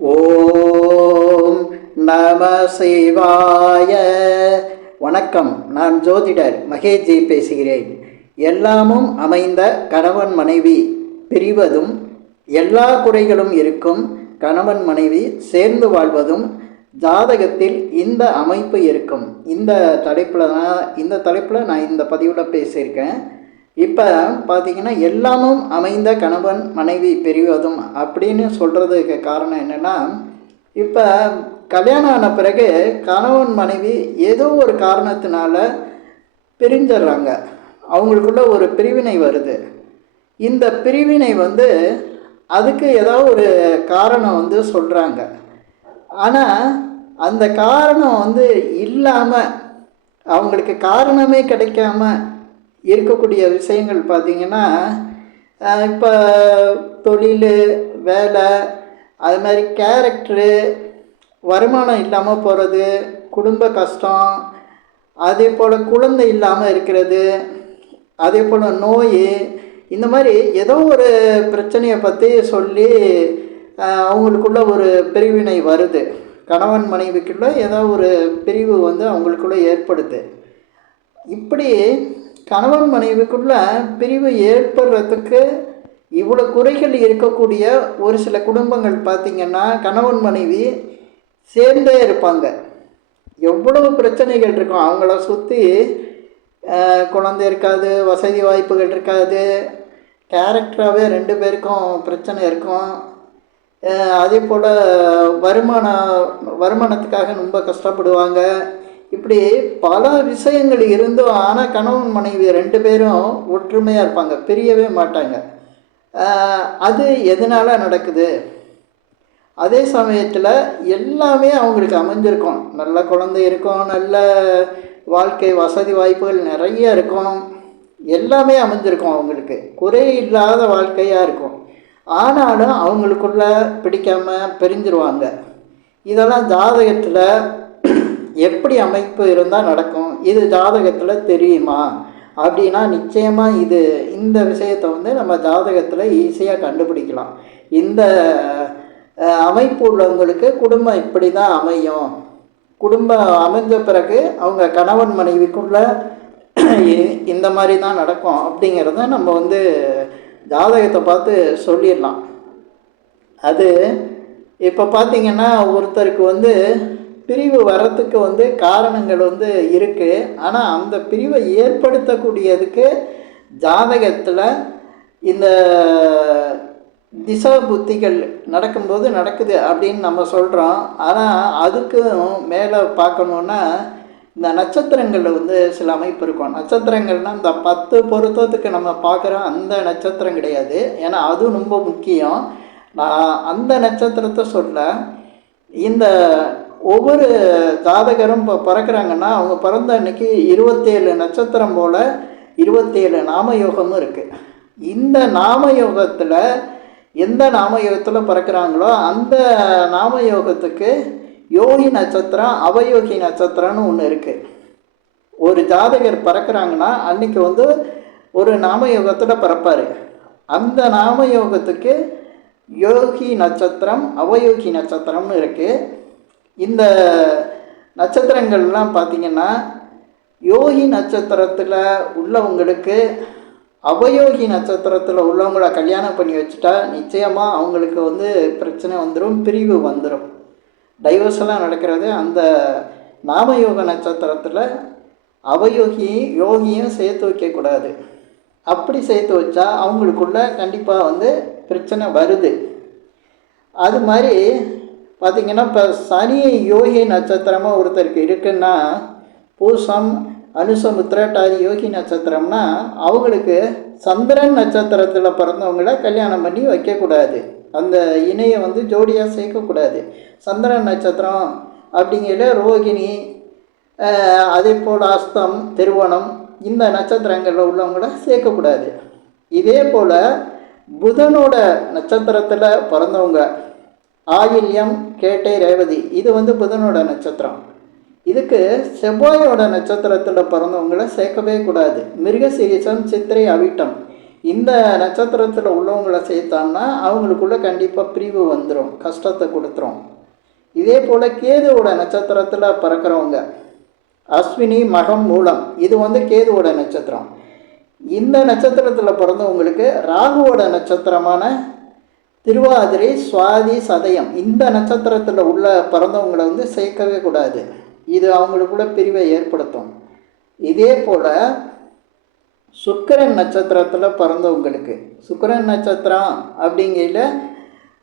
ஓம் நம சிவாய. வணக்கம். நான் ஜோதிடர் மகேஷ்ஜி பேசுகிறேன். எல்லாமும் அமைந்த கணவன் மனைவி பிரிவதும், எல்லா குறைகளும் இருக்கும் கணவன் மனைவி சேர்ந்து வாழ்வதும் ஜாதகத்தில் இந்த அமைப்பு இருக்கும். இந்த தலைப்பில் நான் இந்த பதிவில் பேசியிருக்கேன். இப்போ பார்த்திங்கன்னா, எல்லாமும் அமைந்த கணவன் மனைவி பிரிவதும் அப்படின்னு சொல்கிறதுக்கு காரணம் என்னென்னா, இப்போ கல்யாணம் ஆன பிறகு கணவன் மனைவி ஏதோ ஒரு காரணத்தினால பிரிஞ்சிடுறாங்க. அவங்களுக்குள்ள ஒரு பிரிவினை வருது. இந்த பிரிவினை அதுக்கு ஏதாவது ஒரு காரணம் சொல்கிறாங்க. ஆனால் அந்த காரணம் இல்லாமல், அவங்களுக்கு காரணமே கிடைக்காம இருக்கக்கூடிய விஷயங்கள் பார்த்திங்கன்னா, இப்போ தொழில், வேலை, அது மாதிரி கேரக்டரு, வருமானம் இல்லாமல் போகிறது, குடும்ப கஷ்டம், அதே போல் குழந்தை இல்லாமல் இருக்கிறது, அதே போல் நோய், இந்த மாதிரி ஏதோ ஒரு பிரச்சனையை பற்றி சொல்லி அவங்களுக்குள்ள ஒரு பிரிவினை வருது. கணவன் மனைவிக்குள்ளே ஏதோ ஒரு பிரிவு அவங்களுக்குள்ளே ஏற்படுது. இப்படி கணவன் மனைவிக்குள்ள பிரிவு ஏற்படுறதுக்கு இவ்வளோ குறைகள் இருக்கக்கூடிய ஒரு சில குடும்பங்கள் பார்த்திங்கன்னா, கணவன் மனைவி சேர்ந்தே இருப்பாங்க. எவ்வளவு பிரச்சனைகள் இருக்கும். அவங்கள சுற்றி குழந்தை இருக்காது, வசதி வாய்ப்புகள் இருக்காது, கேரக்டராகவே ரெண்டு பேருக்கும் பிரச்சனை இருக்கும். அதே போல் வருமானத்துக்காக ரொம்ப கஷ்டப்படுவாங்க. இப்படி பல விஷயங்கள் இருந்தும் ஆனால் கணவன் மனைவி ரெண்டு பேரும் ஒற்றுமையாக இருப்பாங்க, பிரியவே மாட்டாங்க. அது எதனால் நடக்குது? அதே சமயத்தில் எல்லாமே அவங்களுக்கு அமைஞ்சிருக்கும். நல்ல குழந்தை இருக்கும், நல்ல வாழ்க்கை வசதி வாய்ப்புகள் நிறைய இருக்கும், எல்லாமே அமைஞ்சிருக்கும். அவங்களுக்கு குறை இல்லாத வாழ்க்கையாக இருக்கும். ஆனாலும் அவங்களுக்குள்ள பிடிக்காமல் பிரிஞ்சிருவாங்க. இதெல்லாம் ஜாதகத்தில் எப்படி அமைப்பு இருந்தால் நடக்கும்? இது ஜாதகத்தில் தெரியுமா அப்படின்னா, நிச்சயமாக இந்த விஷயத்தை நம்ம ஜாதகத்தில் ஈஸியாக கண்டுபிடிக்கலாம். இந்த அமைப்பு உள்ளவங்களுக்கு குடும்பம் இப்படி தான் அமையும். குடும்பம் அமைஞ்ச பிறகு அவங்க கணவன் மனைவிக்குள்ள இந்த மாதிரி தான் நடக்கும் அப்படிங்கிறத நம்ம ஜாதகத்தை பார்த்து சொல்லிடலாம். அது இப்போ பார்த்திங்கன்னா, ஒருத்தருக்கு பிரிவு வர்றதுக்கு காரணங்கள் இருக்குது. ஆனால் அந்த பிரிவை ஏற்படுத்தக்கூடியதுக்கு ஜாதகத்தில் இந்த திசா புத்திகள் நடக்கும்போது நடக்குது அப்படின்னு நம்ம சொல்கிறோம். ஆனால் அதுக்கும் மேலே பார்க்கணுன்னா, இந்த நட்சத்திரங்களில் சில அமைப்பு இருக்கும். நட்சத்திரங்கள்னால் இந்த 10 பொருத்தத்துக்கு நம்ம பார்க்குற அந்த நட்சத்திரம் கிடையாது. ஏன்னா அதுவும் ரொம்ப முக்கியம். நான் அந்த நட்சத்திரத்தை சொல்ல, இந்த ஒவ்வொரு ஜாதகரும் இப்போ பிறக்கிறாங்கன்னா, அவங்க பிறந்த அன்னைக்கு 27 நட்சத்திரம் போல் 27 நாமயோகமும் இருக்குது. இந்த நாமயோகத்தில் எந்த நாமயோகத்தில் பிறக்கிறாங்களோ அந்த நாமயோகத்துக்கு யோகி நட்சத்திரம், அவயோகி நட்சத்திரம்னு ஒன்று இருக்குது. ஒரு ஜாதகர் பிறக்கிறாங்கன்னா அன்றைக்கி ஒரு நாமயோகத்தில் பிறப்பார். அந்த நாமயோகத்துக்கு யோகி நட்சத்திரம், அவயோகி நட்சத்திரம்னு இருக்குது. இந்த நட்சத்திரங்கள்லாம் பார்த்திங்கன்னா, யோகி நட்சத்திரத்தில் உள்ளவங்களுக்கு அவயோகி நட்சத்திரத்தில் உள்ளவங்கள கல்யாணம் பண்ணி வச்சுட்டா நிச்சயமாக அவங்களுக்கு பிரச்சனை வந்துடும், பிரிவு வந்துடும், டைவர்ஸ் எல்லாம் நடக்கிறது. அந்த நாமயோக நட்சத்திரத்தில் அவயோகியும் யோகியும் சேர்த்து வைக்கக்கூடாது. அப்படி சேர்த்து வச்சா அவங்களுக்குள்ள கண்டிப்பாக பிரச்சனை வருது. அது மாதிரி பார்த்திங்கன்னா, இப்போ சனி யோகி நட்சத்திரமாக ஒருத்தருக்கு இருக்குன்னா, பூசம், அனுசம், உத்திரட்டாதி யோகி நட்சத்திரம்னா அவங்களுக்கு சந்திரன் நட்சத்திரத்தில் பிறந்தவங்கள கல்யாணம் பண்ணி வைக்கக்கூடாது. அந்த இணையை ஜோடியாக சேர்க்கக்கூடாது. சந்திரன் நட்சத்திரம் அப்படிங்கிற ரோகிணி, அதே போல் அஸ்தம், திருவோணம், இந்த நட்சத்திரங்களில் உள்ளவங்கள சேர்க்கக்கூடாது. இதே போல் புதனோட நட்சத்திரத்தில் பிறந்தவங்க, ஆயில்யம், கேட்டை, ரேவதி, இது புதனோட நட்சத்திரம். இதுக்கு செவ்வாயோட நட்சத்திரத்தில் பிறந்தவங்களை சேர்க்கவே கூடாது. மிருகசீரிசம், சித்திரை, அவிட்டம், இந்த நட்சத்திரத்தில் உள்ளவங்களை சேர்த்தான்னா அவங்களுக்குள்ள கண்டிப்பாக பிரிவு வந்துடும், கஷ்டத்தை கொடுத்துரும். இதே போல் கேதுவோட நட்சத்திரத்தில் பிறக்கிறவங்க அஸ்வினி மகம் மூலம், இது வந்து கேதுவோட நட்சத்திரம். இந்த நட்சத்திரத்தில் பிறந்தவங்களுக்கு ராகுவோட நட்சத்திரமான திருவாதிரை சுவாதி சதயம் இந்த நட்சத்திரத்தில் உள்ள பிறந்தவங்களை வந்து சேர்க்கவே கூடாது, இது அவங்களுக்குள்ள பிரிவை ஏற்படுத்தும். இதே போல் சுக்கிரன் நட்சத்திரத்தில் பிறந்தவங்களுக்கு, சுக்கிரன் நட்சத்திரம் அப்படிங்கையில்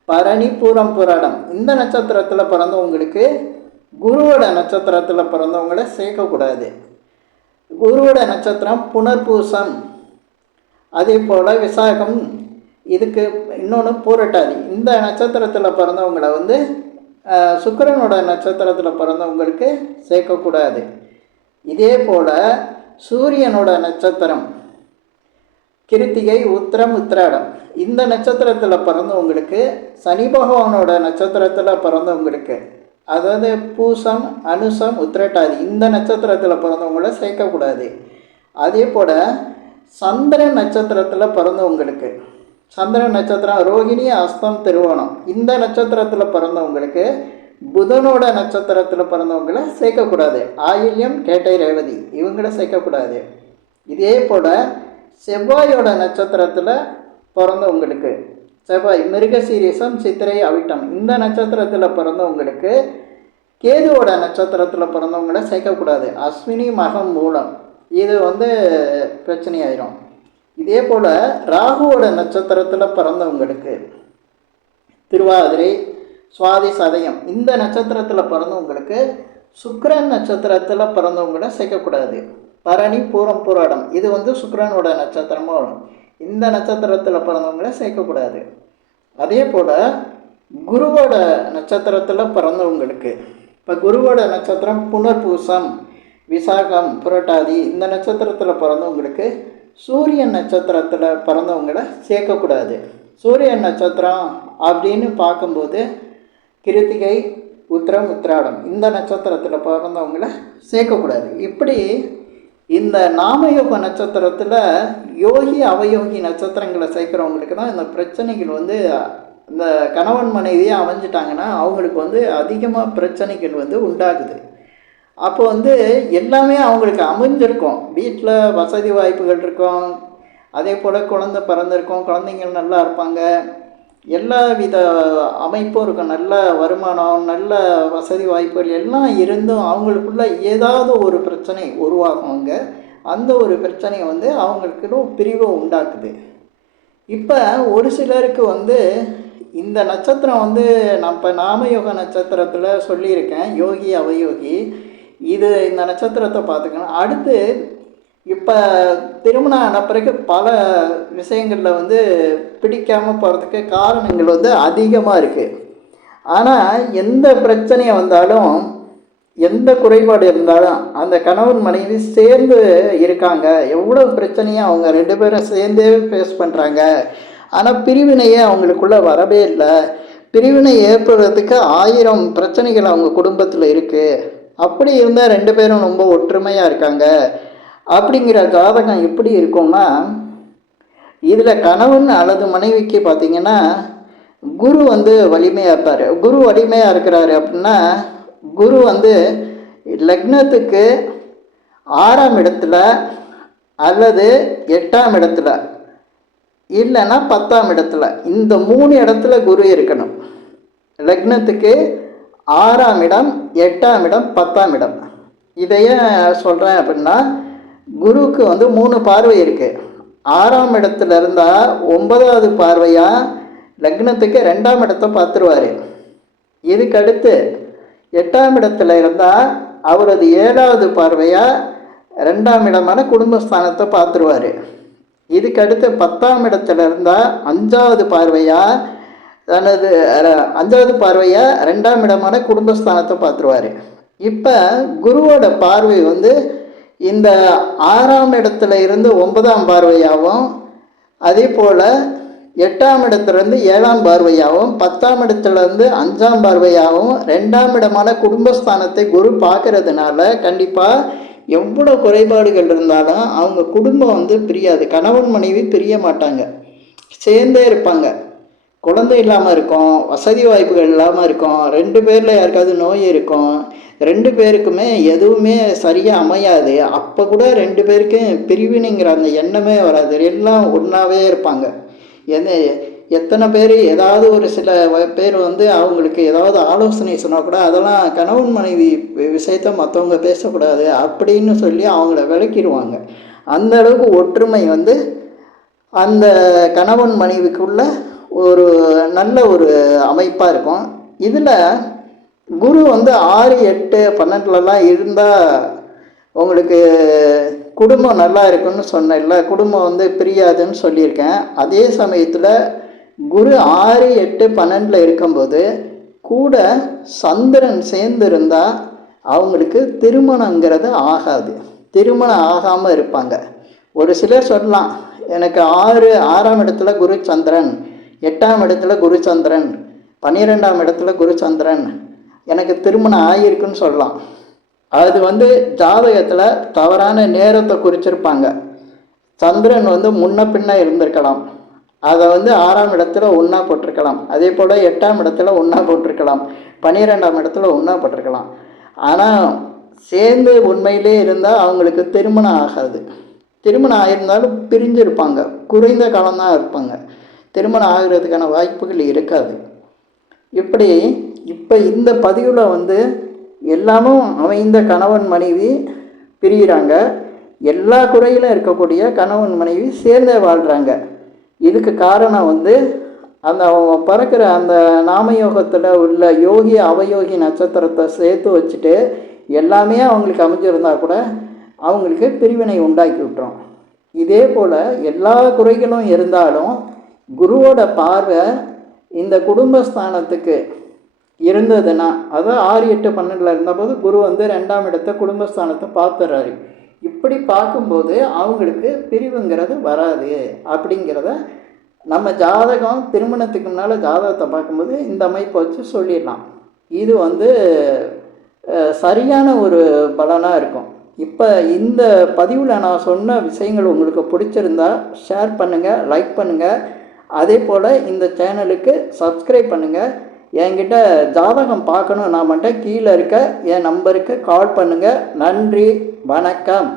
பரணி பூரம் புராடம் இந்த நட்சத்திரத்தில் பிறந்தவங்களுக்கு குருவோட நட்சத்திரத்தில் பிறந்தவங்களை சேர்க்கக்கூடாது. குருவோட நட்சத்திரம் புனர்பூசம், அதே போல் விசாகம், இதுக்கு இன்னொன்று பூரட்டாதி, இந்த நட்சத்திரத்தில் பிறந்தவங்களை வந்து சுக்கிரனோட நட்சத்திரத்தில் பிறந்தவங்களுக்கு சேர்க்கக்கூடாது. இதே போல் சூரியனோட நட்சத்திரம் கிருத்திகை உத்திரம் உத்திராடம் இந்த நட்சத்திரத்தில் பிறந்தவங்களுக்கு சனி பகவானோட நட்சத்திரத்தில் பிறந்தவங்களுக்கு, அதாவது பூசம் அனுசம் உத்திரட்டாதி இந்த நட்சத்திரத்தில் பிறந்தவங்கள சேர்க்கக்கூடாது. அதே போல் சந்திரன் நட்சத்திரத்தில் பிறந்தவங்களுக்கு, சந்திரன் நட்சத்திரம் ரோகிணி அஸ்தம் திருவோணம் இந்த நட்சத்திரத்தில் பிறந்தவங்களுக்கு புதனோட நட்சத்திரத்தில் பிறந்தவங்களை சேர்க்கக்கூடாது. ஆயில்யம் கேட்டை ரேவதி இவங்கள சேர்க்கக்கூடாது. இதே போல் செவ்வாயோட நட்சத்திரத்தில் பிறந்தவங்களுக்கு, செவ்வாய் மிருகசீரிசம் சித்திரை அவிட்டம் இந்த நட்சத்திரத்தில் பிறந்தவங்களுக்கு கேதுவோட நட்சத்திரத்தில் பிறந்தவங்கள சேர்க்கக்கூடாது. அஸ்வினி மகம் மூலம், இது வந்து பிரச்சனையாயிரும். இதே போல் ராகுவோட நட்சத்திரத்தில் பிறந்தவங்களுக்கு திருவாதிரை சுவாதி சதயம் இந்த நட்சத்திரத்தில் பிறந்தவங்களுக்கு சுக்கிரன் நட்சத்திரத்தில் பிறந்தவங்கள சேர்க்கக்கூடாது. பரணி பூரம் புராடம் இது வந்து சுக்கிரனோட நட்சத்திரமாக வரும், இந்த நட்சத்திரத்தில் பிறந்தவங்கள சேர்க்கக்கூடாது. அதே போல் குருவோட நட்சத்திரத்தில் பிறந்தவங்களுக்கு, இப்போ குருவோட நட்சத்திரம் புனர்பூசம் விசாகம் புரட்டாதி இந்த நட்சத்திரத்தில் பிறந்தவங்களுக்கு சூரியன் நட்சத்திரத்தில் பிறந்தவங்களை சேர்க்கக்கூடாது. சூரியன் நட்சத்திரம் அப்படின்னு பார்க்கும்போது கிருத்திகை உத்திரம் உத்திராடம் இந்த நட்சத்திரத்தில் பிறந்தவங்களை சேர்க்கக்கூடாது. இப்படி இந்த நாமயோக நட்சத்திரத்தில் யோகி அவயோகி நட்சத்திரங்களை சேர்க்குறவங்களுக்கு தான் இந்த பிரச்சனைகள் வந்து, இந்த கணவன் மனைவியே அமைஞ்சிட்டாங்கன்னா அவங்களுக்கு வந்து அதிகமாக பிரச்சனைகள் வந்து உண்டாகுது. அப்போ வந்து எல்லாமே அவங்களுக்கு அமைஞ்சிருக்கும், வீட்டில் வசதி வாய்ப்புகள் இருக்கும், அதே போல் குழந்தை பிறந்திருக்கும், குழந்தைங்கள் நல்லா இருப்பாங்க, எல்லா வித அமைப்பும் இருக்கும், நல்ல வருமானம் நல்ல வசதி வாய்ப்புகள் எல்லாம் இருந்தும் அவங்களுக்குள்ள ஏதாவது ஒரு பிரச்சனை உருவாகுவாங்க. அந்த ஒரு பிரச்சனையை வந்து அவங்களுக்கு பிரிவை உண்டாக்குது. இப்போ ஒரு சிலருக்கு வந்து இந்த நட்சத்திரம் வந்து நான் இப்போ நாமயோக நட்சத்திரத்தில் சொல்லியிருக்கேன், யோகி அவயோகி, இது இந்த நட்சத்திரத்தை பார்த்துக்கணும். அடுத்து இப்போ திருமணம் ஆன பிறகு பல விஷயங்களில் வந்து பிடிக்காமல் போகிறதுக்கு காரணங்கள் வந்து அதிகமாக இருக்குது. ஆனால் எந்த பிரச்சனையை வந்தாலும் எந்த குறைபாடு இருந்தாலும் அந்த கணவன் மனைவி சேர்ந்து இருக்காங்க, எவ்வளோ பிரச்சனையை அவங்க ரெண்டு பேரும் சேர்ந்தே ஃபேஸ் பண்ணுறாங்க. ஆனால் பிரிவினையே அவங்களுக்குள்ளே வரவே இல்லை. பிரிவினை ஏற்படுறதுக்கு 1000 பிரச்சனைகள் அவங்க குடும்பத்தில் இருக்குது. அப்படி இருந்தால் ரெண்டு பேரும் ரொம்ப ஒற்றுமையாக இருக்காங்க. அப்படிங்கிற ஜாதகம் எப்படி இருக்கும்னா, இதில் கணவன் அல்லது மனைவிக்கு பார்த்திங்கன்னா குரு வந்து வலிமையாக இருப்பார். குரு வலிமையாக இருக்கிறாரு அப்படின்னா குரு வந்து லக்னத்துக்கு 6ஆம் இடத்துல அல்லது 8ஆம் இடத்துல இல்லைன்னா 10ஆம் இடத்துல, இந்த 3 இடத்துல குரு இருக்கணும். லக்னத்துக்கு 6ஆம் இடம் 8ஆம் இடம் 10ஆம் இடம். இதையே சொல்கிறேன் அப்படின்னா குருவுக்கு வந்து 3 பார்வை இருக்குது. 6ஆம் இடத்துல இருந்தால் 9வது பார்வையாக லக்னத்துக்கு 2ஆம் இடத்தை பார்த்துருவார். இதுக்கடுத்து 8ஆம் இடத்துல இருந்தால் அவரது 7வது பார்வையாக 2ஆம் இடமான குடும்பஸ்தானத்தை பார்த்துருவார். இதுக்கடுத்து 10ஆம் இடத்துல இருந்தால் 5வது பார்வையாக தனது 5வது பார்வையாக 2ஆம் இடமான குடும்பஸ்தானத்தை பார்த்துருவார். இப்போ குருவோட பார்வை வந்து இந்த 6ஆம் இடத்துல இருந்து 9ஆம் பார்வையாகவும், அதே போல் 8ஆம் இடத்துலேருந்து 7ஆம் பார்வையாகவும், 10ஆம் இடத்துலேருந்து 5ஆம் பார்வையாகவும் 2ஆம் இடமான குடும்பஸ்தானத்தை குரு பார்க்கறதுனால கண்டிப்பாக எவ்வளோ குறைபாடுகள் இருந்தாலும் அவங்க குடும்பம் வந்து பிரியாது. கணவன் மனைவி பிரிய மாட்டாங்க, சேர்ந்தே இருப்பாங்க. குழந்தை இல்லாமல் இருக்கும், வசதி வாய்ப்புகள் இல்லாமல் இருக்கும், 2 பேரில் யாருக்காவது நோய் இருக்கும், 2 பேருக்குமே எதுவுமே சரியாக அமையாது. அப்போ கூட 2 பேருக்கும் பிரிவினைங்கிற அந்த எண்ணமே வராது, எல்லாம் ஒன்றாவே இருப்பாங்க. என்ன எத்தனை பேர் ஏதாவது ஒரு சில பேர் வந்து அவங்களுக்கு ஏதாவது ஆலோசனை சொன்னால் கூட அதெல்லாம் கணவன் மனைவி விஷயத்த மற்றவங்க பேசக்கூடாது அப்படின்னு சொல்லி அவங்கள விளக்கிடுவாங்க. அந்த அளவுக்கு ஒற்றுமை வந்து அந்த கணவன் மனைவிக்குள்ள ஒரு நல்ல ஒரு அமைப்பாக இருக்கும். இதில் குரு வந்து 6, 8, 12லலாம் இருந்தால் உங்களுக்கு குடும்பம் நல்லா இருக்குன்னு சொன்னேன்ல, குடும்பம் வந்து பிரியாதுன்னு சொல்லியிருக்கேன். அதே சமயத்தில் குரு 6, 8, 12 இருக்கும்போது கூட சந்திரன் சேர்ந்து இருந்தால் அவங்களுக்கு திருமணங்கிறது ஆகாது, திருமணம் ஆகாமல் இருப்பாங்க. ஒரு சிலர் சொல்லலாம், எனக்கு 6ஆம் இடத்துல குரு சந்திரன், 8ஆம் இடத்துல குரு சந்திரன், 12ஆம் இடத்துல குரு சந்திரன், எனக்கு திருமணம் ஆகியிருக்குன்னு சொல்லலாம். அது வந்து ஜாதகத்தில் தவறான நேரத்தை குறிச்சிருப்பாங்க. சந்திரன் வந்து முன்ன பின்ன இருந்திருக்கலாம், அதை வந்து 6ஆம் இடத்துல ஒன்றா போட்டிருக்கலாம், அதே போல் 8ஆம் இடத்துல ஒன்றா போட்டிருக்கலாம், 12ஆம் இடத்துல ஒன்றா போட்டிருக்கலாம். ஆனால் சேர்ந்து உண்மையிலே இருந்தால் அவங்களுக்கு திருமணம் ஆகாது. திருமணம் ஆகியிருந்தாலும் பிரிஞ்சிருப்பாங்க, குறைந்த காலம்தான் இருப்பாங்க, திருமணம் ஆகிறதுக்கான வாய்ப்புகள் இருக்காது. இப்படி இப்போ இந்த பதிவில் வந்து எல்லாமும் அமைந்த கணவன் மனைவி பிரிகிறாங்க, எல்லா குறையிலும் இருக்கக்கூடிய கணவன் மனைவி சேர்ந்தே வாழ்கிறாங்க. இதுக்கு காரணம் வந்து அந்த அவங்க பிறக்கிற அந்த நாமயோகத்தில் உள்ள யோகி அவயோகி நட்சத்திரத்தை சேர்த்து வச்சுட்டு எல்லாமே அவங்களுக்கு அமைஞ்சிருந்தா கூட அவங்களுக்கு பிரிவினை உண்டாக்கி விட்டுரும். இதே போல் எல்லா குறைகளும் இருந்தாலும் குருவோட பார்வை இந்த குடும்பஸ்தானத்துக்கு இருந்ததுன்னா, அதாவது 6, 8, 12 இருந்தபோது குரு வந்து 2ஆம் இடத்தை குடும்பஸ்தானத்தை பார்த்துறாரு. இப்படி பார்க்கும்போது அவங்களுக்கு பிரிவுங்கிறது வராது அப்படிங்கிறத நம்ம ஜாதகம் திருமணத்துக்கு முன்னால் ஜாதகத்தை பார்க்கும்போது இந்த அமைப்பை வச்சு சொல்லிடலாம். இது வந்து சரியான ஒரு பலனாக இருக்கும். இப்போ இந்த பதிவில் நான் சொன்ன விஷயங்கள் உங்களுக்கு பிடிச்சிருந்தா ஷேர் பண்ணுங்கள், லைக் பண்ணுங்கள். அதே போல் இந்த சேனலுக்கு சப்ஸ்கிரைப் பண்ணுங்கள். என்கிட்ட ஜாதகம் பார்க்கணும் நான் மட்டும் கீழே இருக்க என் நம்பருக்கு கால் பண்ணுங்கள். நன்றி, வணக்கம்.